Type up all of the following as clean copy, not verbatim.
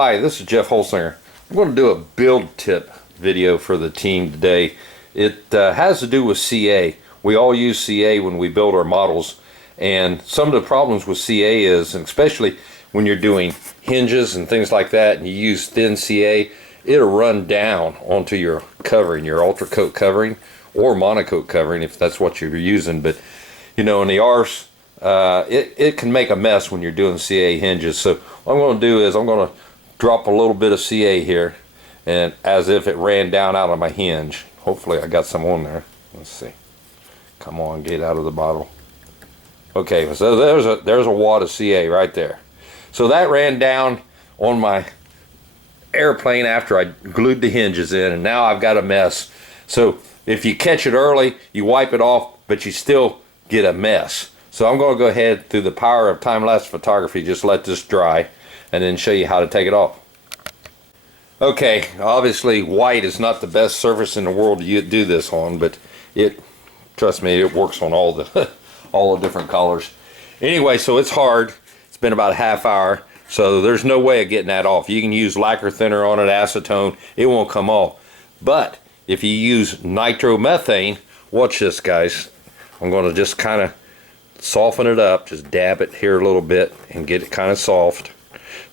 Hi, this is Jeff Holsinger. I'm going to do a build tip video for the team today. It has to do with CA. We all use CA when we build our models, and some of the problems with CA is, and especially when you're doing hinges and things like that and you use thin CA, it'll run down onto your covering, your ultra coat covering or monocoat covering if that's what you're using. But you know, in the arse, it can make a mess when you're doing CA hinges. So what I'm going to do is I'm going to drop a little bit of CA here, and as if it ran down out of my hinge. Hopefully I got some on there. Let's see. Come on, get out of the bottle. Okay, so there's a wad of CA right there. So that ran down on my airplane after I glued the hinges in, and now I've got a mess. So if you catch it early, you wipe it off, but you still get a mess. So I'm going to go ahead, through the power of time-lapse photography, just let this dry and then show you how to take it off. Okay, obviously white is not the best surface in the world to do this on, but trust me, it works on all the all the different colors. Anyway, so it's hard. It's been about a half hour, so there's no way of getting that off. You can use lacquer thinner on it, acetone, it won't come off. But if you use nitromethane, watch this, guys. I'm going to just kind of soften it up, just dab it here a little bit and get it kind of soft.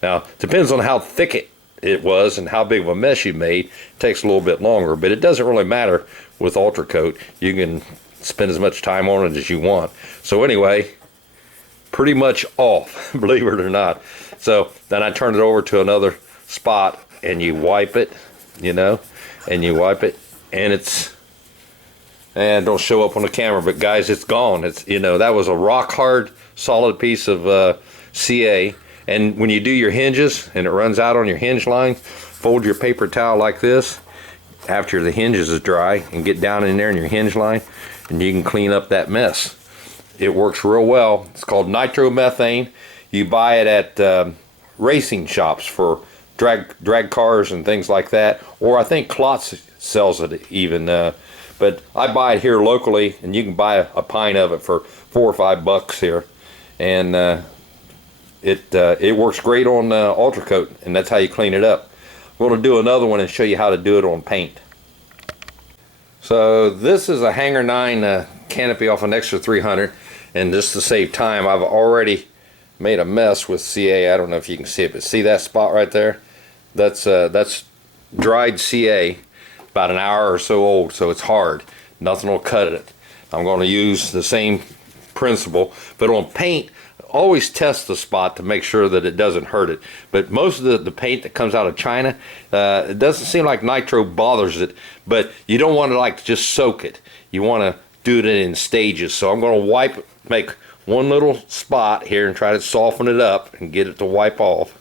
Now, depends on how thick it was and how big of a mess you made. It takes a little bit longer, but it doesn't really matter with Ultra Coat. You can spend as much time on it as you want. So anyway, pretty much off, believe it or not. So then I turn it over to another spot and you wipe it, you know, and you wipe it, and don't show up on the camera, but guys, it's gone. It's, you know, that was a rock hard solid piece of CA. And when you do your hinges and it runs out on your hinge line, fold your paper towel like this after the hinges is dry and get down in there in your hinge line, and you can clean up that mess. It works real well. It's called nitromethane. You buy it at racing shops for drag cars and things like that, or I think Klotz sells it even. But I buy it here locally, and you can buy a pint of it for $4 or $5 here, and it works great on Ultra Coat, and that's how you clean it up. I'm going to do another one and show you how to do it on paint. So this is a Hanger 9 canopy off an Extra 300, and just to save time, I've already made a mess with CA. I don't know if you can see it, but see that spot right there? That's dried CA, about an hour or so old, so it's hard. Nothing will cut it. I'm going to use the same principle, but on paint, always test the spot to make sure that it doesn't hurt it. But most of the paint that comes out of China, it doesn't seem like nitro bothers it, but you don't want to like just soak it. You want to do it in stages. So I'm going to make one little spot here and try to soften it up and get it to wipe off.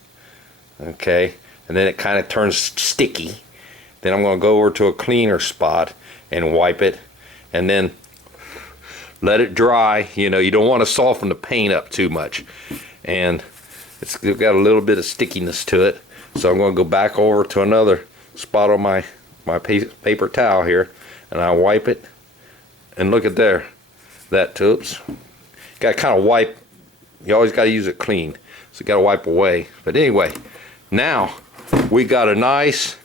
Okay, and then it kind of turns sticky. Then I'm going to go over to a cleaner spot and wipe it, and then let it dry. You know, you don't want to soften the paint up too much, and it's got a little bit of stickiness to it. So I'm going to go back over to another spot on my paper towel here, and I wipe it, and look at there, that oops, got to kind of wipe. You always got to use it clean, so you got to wipe away. But anyway, now we got a nice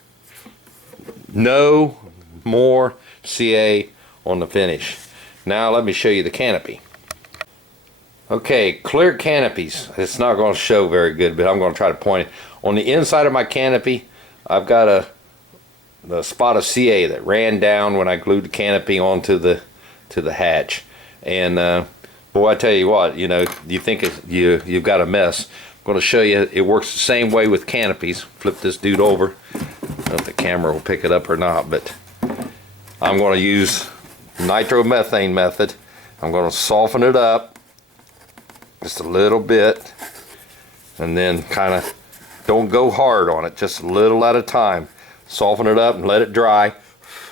no more CA on the finish. Now let me show you the canopy. Okay, Clear Canopies. It's not going to show very good, but I'm going to try to point it. On the inside of my canopy, I've got a spot of CA that ran down when I glued the canopy onto the hatch. And boy, I tell you what, you know, you think you've got a mess. I'm going to show you it works the same way with canopies. Flip this dude over. I don't know if the camera will pick it up or not, but I'm going to use nitromethane method. I'm going to soften it up just a little bit, and then kind of don't go hard on it, just a little at a time. Soften it up and let it dry.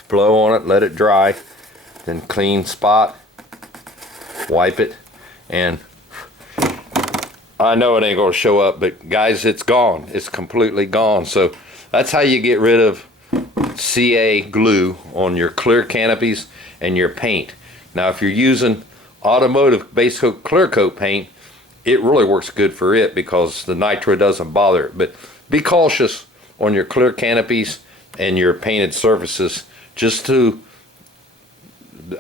Blow on it, let it dry, then clean spot, wipe it, and I know it ain't going to show up, but guys, it's gone. It's completely gone. So that's how you get rid of CA glue on your clear canopies and your paint. Now if you're using automotive base coat clear coat paint, it really works good for it because the nitro doesn't bother it. But be cautious on your clear canopies and your painted surfaces. Just to,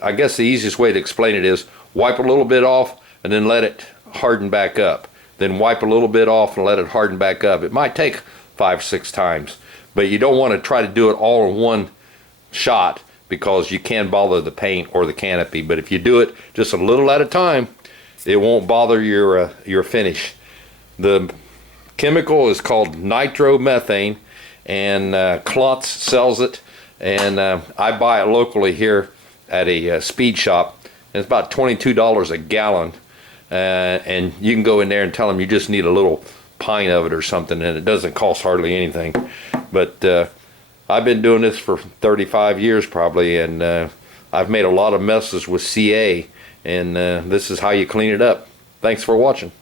I guess the easiest way to explain it is wipe a little bit off and then let it harden back up. Then wipe a little bit off and let it harden back up. It might take 5-6 times, but you don't want to try to do it all in one shot because you can bother the paint or the canopy. But if you do it just a little at a time, it won't bother your finish. The chemical is called nitromethane, and Klotz sells it, and I buy it locally here at a speed shop, and it's about $22 a gallon. And you can go in there and tell them you just need a little pint of it or something, and it doesn't cost hardly anything. But I've been doing this for 35 years probably, and I've made a lot of messes with CA, and this is how you clean it up. Thanks for watching.